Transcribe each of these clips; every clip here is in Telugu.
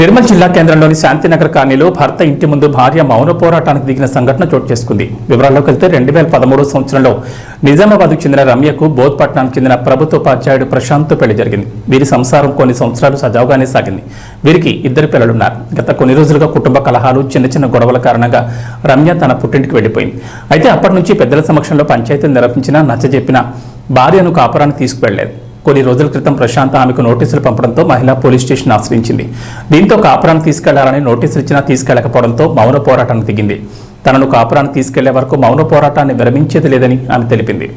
నిర్మల్ జిల్లా కేంద్రంలోని శాంతినగర్ కాలనీలో భర్త ఇంటి ముందు భార్య మౌన పోరాటానికి దిగిన సంఘటన చోటు చేసుకుంది. వివరాల్లోకి వెళ్తే 2013 సంవత్సరంలో నిజామాబాద్కు చెందిన రమ్యకు బోధ్పట్నానికి చెందిన ప్రభుత్వ ఉపాధ్యాయుడు ప్రశాంత్ పెళ్లి జరిగింది. వీరి సంసారం కొన్ని సంవత్సరాలు సజావుగానే సాగింది. వీరికి 2 పిల్లలున్నారు. గత కొన్ని రోజులుగా కుటుంబ కలహాలు, చిన్న చిన్న గొడవల కారణంగా రమ్య తన పుట్టింటికి వెళ్లిపోయింది. అయితే అప్పటి నుంచి పెద్దల సమక్షంలో పంచాయతీలు నిర్వహించినా నచ్చజెప్పిన భార్యను కాపురానికి తీసుకువెళ్లేదు. కొన్ని రోజుల క్రితం ప్రశాంత్ ఆమెకు నోటీసులు పంపడంతో మహిళా పోలీస్ స్టేషన్ ఆశ్రయించింది. దీంతో కాపురానికి తీసుకెళ్లాలని నోటీసులు ఇచ్చినా తీసుకెళ్లకపోవడంతో మౌన పోరాటానికి దిగింది. తనను కాపురానికి తీసుకెళ్లే వరకు మౌన పోరాటాన్ని విరమించేది లేదని ఆమె తెలిపింది.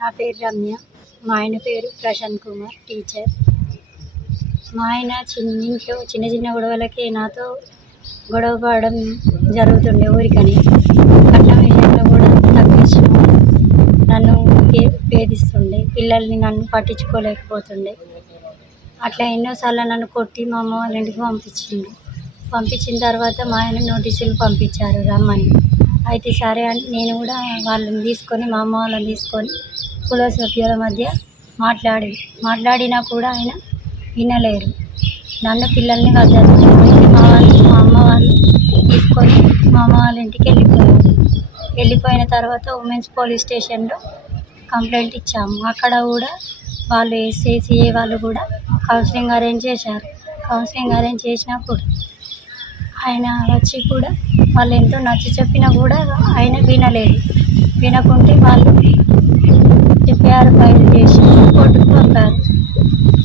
నా పేరు రమ్య. మా ఆయన పేరు ప్రశాంత్ కుమార్, టీచర్. మా ఆయన ఇంట్లో చిన్న చిన్న గొడవలకి నాతో గొడవ పడడం జరుగుతుండే. ఊరికని కట్నం విషయంలో కూడా తగ్గించి నన్ను వేధిస్తుండే. పిల్లల్ని నన్ను పట్టించుకోలేకపోతుండే. అట్లా ఎన్నోసార్లు నన్ను కొట్టి మా అమ్మ వాళ్ళ ఇంటికి పంపించిన తర్వాత మా ఆయన నోటీసులు పంపించారు రమ్మని. అయితే సరే అని నేను కూడా వాళ్ళని తీసుకొని, మా అమ్మ వాళ్ళని తీసుకొని కుల సభ్యుల మధ్య మాట్లాడినా కూడా ఆయన వినలేరు. నన్ను పిల్లల్ని మా అమ్మ వాళ్ళు తీసుకొని మా అమ్మ వాళ్ళ ఇంటికి వెళ్ళిపోయిన తర్వాత ఉమెన్స్ పోలీస్ స్టేషన్లో కంప్లైంట్ ఇచ్చాము. అక్కడ కూడా వాళ్ళు SACA వాళ్ళు కూడా కౌన్సిలింగ్ అరేంజ్ చేశారు. కౌన్సిలింగ్ అరేంజ్ చేసినప్పుడు ఆయన వచ్చి కూడా వాళ్ళు ఎంతో నచ్చ చెప్పినా కూడా ఆయన వినకుంటే వాళ్ళు FIR ఫైల్ చేసి కోర్టుకు పంపారు.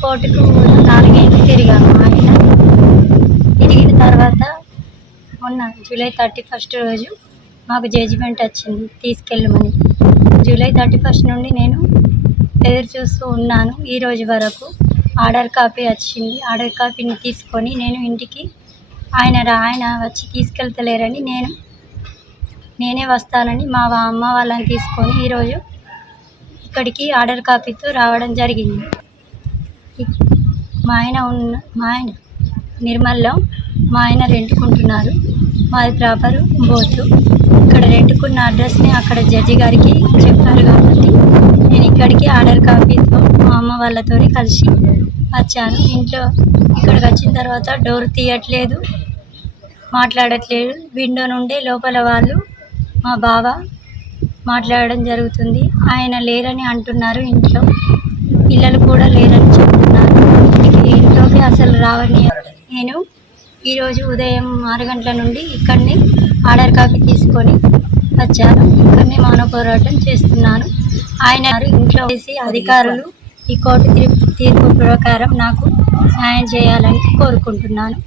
కోర్టుకు 4 ఏళ్ళు తిరిగాము. ఆయన తిరిగిన తర్వాత మొన్న జూలై 31 రోజు మాకు జడ్జిమెంట్ వచ్చింది తీసుకెళ్ళమని. జూలై 31 నుండి నేను ఎదురు చూస్తూ ఉన్నాను. ఈ రోజు వరకు ఆర్డర్ కాపీ వచ్చింది. ఆర్డర్ కాపీని తీసుకొని నేను ఇంటికి ఆయన వచ్చి తీసుకెళ్తలేరని నేనే వస్తానని మా అమ్మ వాళ్ళని తీసుకొని ఈరోజు ఇక్కడికి ఆర్డర్ కాపీతో రావడం జరిగింది. మా ఆయన నిర్మల్లో మా ఆయన రెంట్కుంటున్నారు. మాది ప్రాపరు బోతు. ఇక్కడ రెంట్కున్న అడ్రస్ని అక్కడ జడ్జి గారికి చెప్పారు కాబట్టి నేను ఇక్కడికి ఆర్డర్ కాపీతో మా అమ్మ వాళ్ళతో కలిసి వచ్చాను. ఇక్కడికి వచ్చిన తర్వాత డోర్ తీయట్లేదు, మాట్లాడట్లేదు. విండో నుండి లోపల వాళ్ళు మా బావ మాట్లాడడం జరుగుతుంది. ఆయన లేరని అంటున్నారు. ఇంట్లో పిల్లలు కూడా లేరని చెప్తున్నారు. ఇంట్లోకి అసలు రావని. నేను ఈరోజు ఉదయం 6 గంటల నుండి ఇక్కడిని ఆర్డర్ కాపీ తీసుకొని వచ్చాను. ఇక్కడనే మౌన పోరాటం చేస్తున్నాను. ఆయన ఇంట్లో వేసి అధికారులు ఈ కోర్టు తీర్పు ప్రకారం నాకు న్యాయం చేయాలని కోరుకుంటున్నాను.